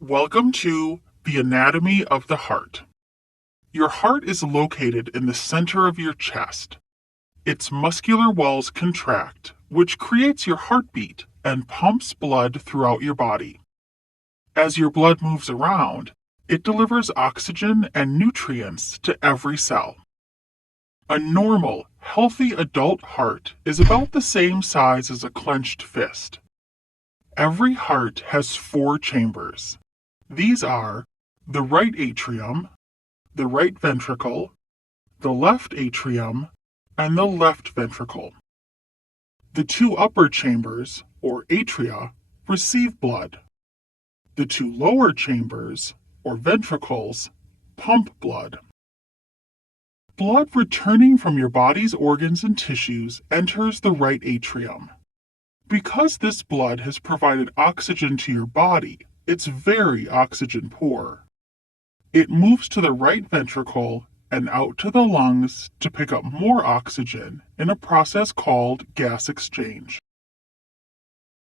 Welcome to the anatomy of the heart. Your heart is located in the center of your chest. Its muscular walls contract, which creates your heartbeat and pumps blood throughout your body. As your blood moves around, it delivers oxygen and nutrients to every cell. A normal, healthy adult heart is about the same size as a clenched fist. Every heart has 4 chambers. These are the right atrium, the right ventricle, the left atrium, and the left ventricle. The 2 upper chambers, or atria, receive blood. The 2 lower chambers, or ventricles, pump blood. Blood returning from your body's organs and tissues enters the right atrium. Because this blood has provided oxygen to your body, it's very oxygen poor. It moves to the right ventricle and out to the lungs to pick up more oxygen in a process called gas exchange.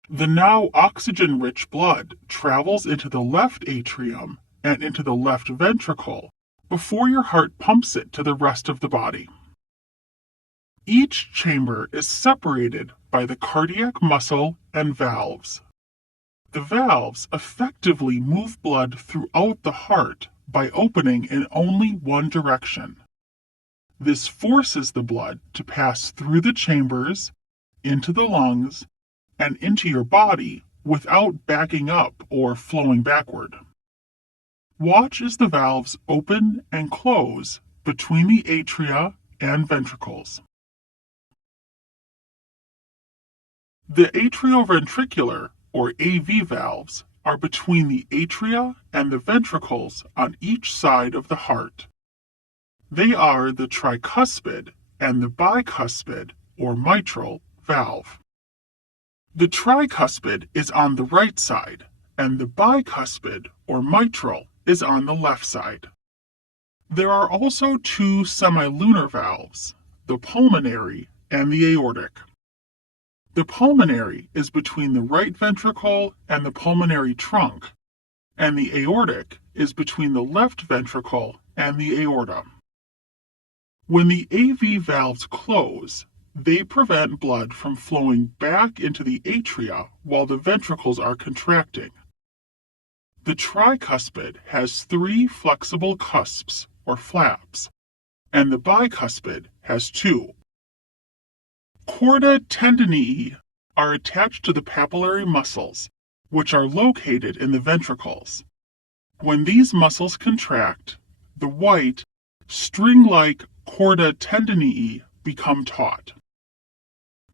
The now oxygen-rich blood travels into the left atrium and into the left ventricle before your heart pumps it to the rest of the body. Each chamber is separated by the cardiac muscle and valves. The valves effectively move blood throughout the heart by opening in only one direction. This forces the blood to pass through the chambers, into the lungs, and into your body without backing up or flowing backward. Watch as the valves open and close between the atria and ventricles. The atrioventricular, or AV valves, are between the atria and the ventricles on each side of the heart. They are the tricuspid and the bicuspid, or mitral, valve. The tricuspid is on the right side, and the bicuspid, or mitral, is on the left side. There are also 2 semilunar valves, the pulmonary and the aortic. The pulmonary is between the right ventricle and the pulmonary trunk, and the aortic is between the left ventricle and the aorta. When the AV valves close, they prevent blood from flowing back into the atria while the ventricles are contracting. The tricuspid has 3 flexible cusps, or flaps, and the bicuspid has 2. Chordae tendineae are attached to the papillary muscles, which are located in the ventricles. When these muscles contract, the white, string-like chordae tendineae become taut.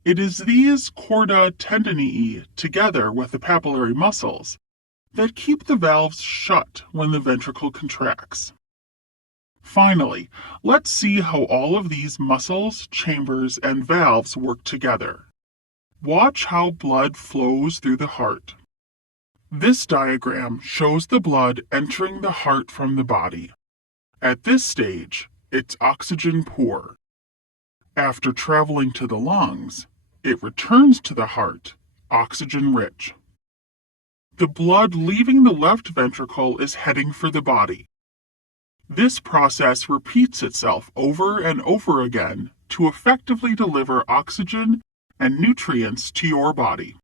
It is these chordae tendineae, together with the papillary muscles, that keep the valves shut when the ventricle contracts. Finally, let's see how all of these muscles, chambers, and valves work together. Watch how blood flows through the heart. This diagram shows the blood entering the heart from the body. At this stage, it's oxygen poor. After traveling to the lungs, it returns to the heart, oxygen rich. The blood leaving the left ventricle is heading for the body. This process repeats itself over and over again to effectively deliver oxygen and nutrients to your body.